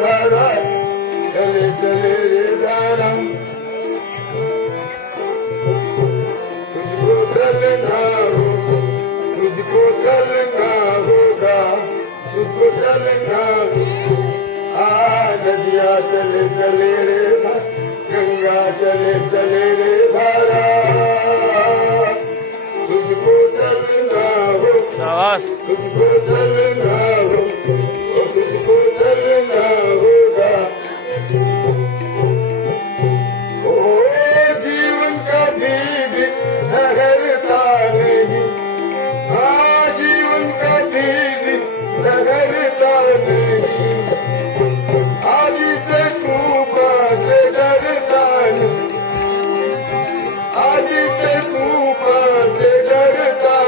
धारा चले चले रे धारा तुझको चलना हो तुझको चलना होगा तुझको चलना नदिया चले चले रे गंगा चले चले रे धारा तुझको चलना हो तुझको चलना हो तुझको चलना होगा ओ जीवन कभी भी ठहरता नहीं हाँ जीवन कभी भी ठहरता नहीं आज से तू से डरता नहीं आज से तू से डरता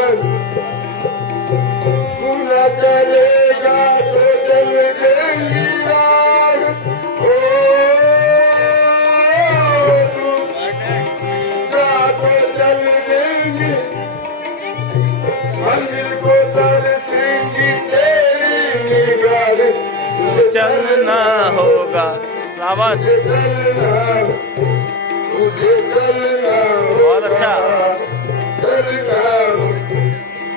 तू न चलेगा तो चल देंगी यार ओ तू जा तो चल देंगी मंदिर को तरसेंगी तेरी निगाह चलना होगा। शाबाश, तुझे चलना बहुत अच्छा। चलना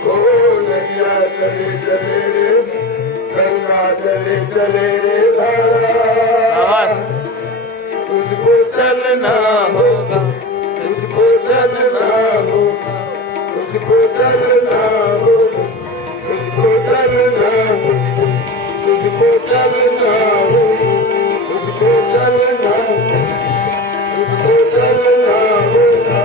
हो नदिया चले चले रे गंगा चले चले रे धारा शाबाश, तुझको चलना होगा तुझको चलना होगा तुझको चलना होगा तुझको चलना होगा तुझको चलना हो तुझको चलना तुझको चलना होगा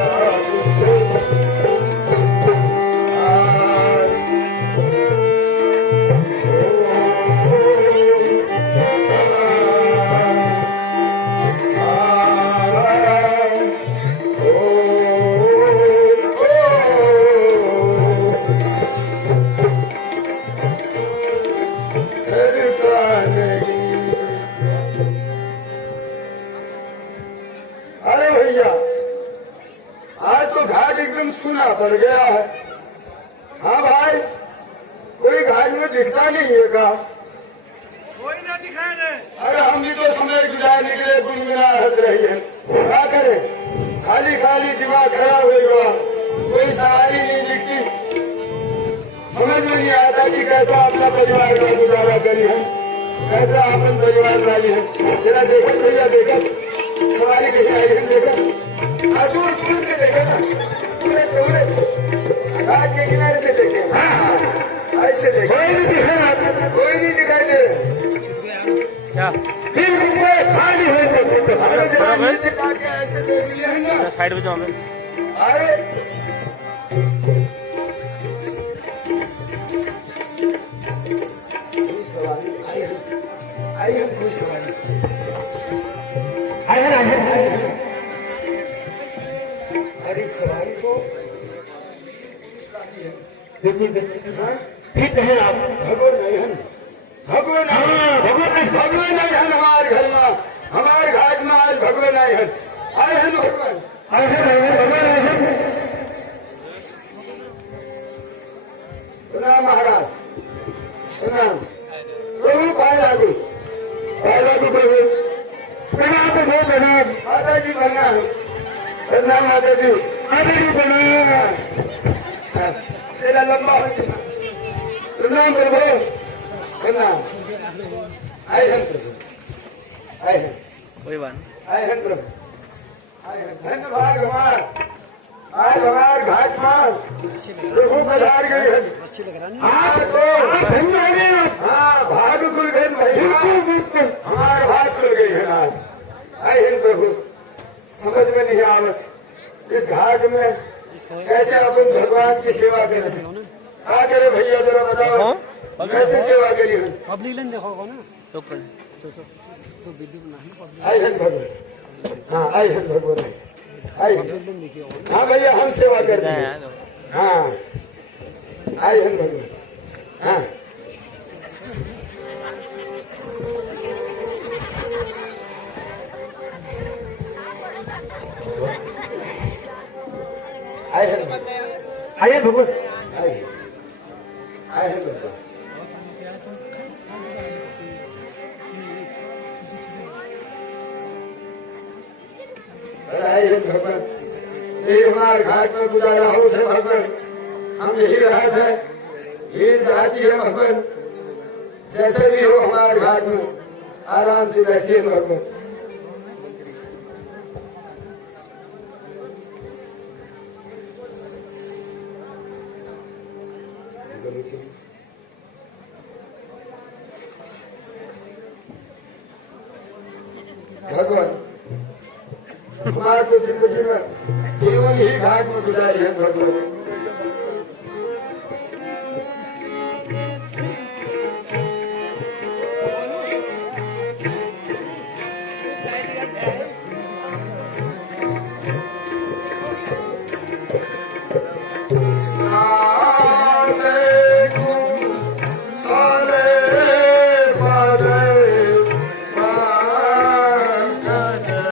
अरे भैया आज तो घाट एकदम सूना पड़ गया है। हाँ भाई कोई घाट में दिखता नहीं है का कोई ना दिखाएंगे। अरे हम भी तो समय गुजारने के लिए गुनगुनाहट रही है क्या करे खाली खाली दिमाग खराब हो गया कोई सवारी नहीं दिखती समझ में नहीं आता कि कैसा अपना परिवार का गुजारा करी है कैसा अपन परिवार वाली है जरा देखा भैया देखा सवारी कहीं आई है देखा दूर दूर से देखे ना पूरे पूरे घाट के किनारे से देखे ऐसे देखे कोई नहीं दिखाई दे क्या फिर खाली है हमें जरा नीचे काट के ऐसे देख लिया है ना साइड में जाओ मैं अरे कोई सवारी आई है कोई सवारी आई है अरे सवारी को ठीक है आप भगवान नहीं है भगवान भगवान नहीं है हमारे घर में हमारे घाट में आज भगवान नहीं है आए हैं भगवान आए हैं भगवान आए हैं प्रणाम महाराज प्रणाम प्रभु पाए लागू प्रभु प्रणाम प्रभु प्रणाम माता जी प्रणाम प्रणाम माता जी प्रणाम तेरा लंबा प्रणाम प्रभु प्रणाम आए हैं प्रभु आए हैं कोई बात आए हैं प्रभु आए हैं धन्यवाद हमार आज हमारे घाट पर प्रभु पधार गए हैं हाँ भाग खुल गए हमारे भाग खुल गई है आज आए हैं प्रभु समझ में नहीं आवत इस घाट में कैसे अपन भगवान की सेवा करें क्या करे भैया जरा बताओ कैसे सेवा करी है पब्लिक लाइन देखो ना चुप कर आए हैं भगवान हाँ आए हैं भगवान आए हैं हाँ भैया हम सेवा कर रहे हैं हाँ आए हैं भगवान हाँ आए हैं भगवान आए हैं भगवान आए हैं भगवान, ये हमारे घाट में गुजारा हो थे भगवान, हम यही रहा था, भीड़ आती है भगवान, जैसे भी हो हमारे घाट में आराम से बैठिए भगवान। भगवान हमारे को जिंदगी में केवल ही घाट में गुजारी है भगवान,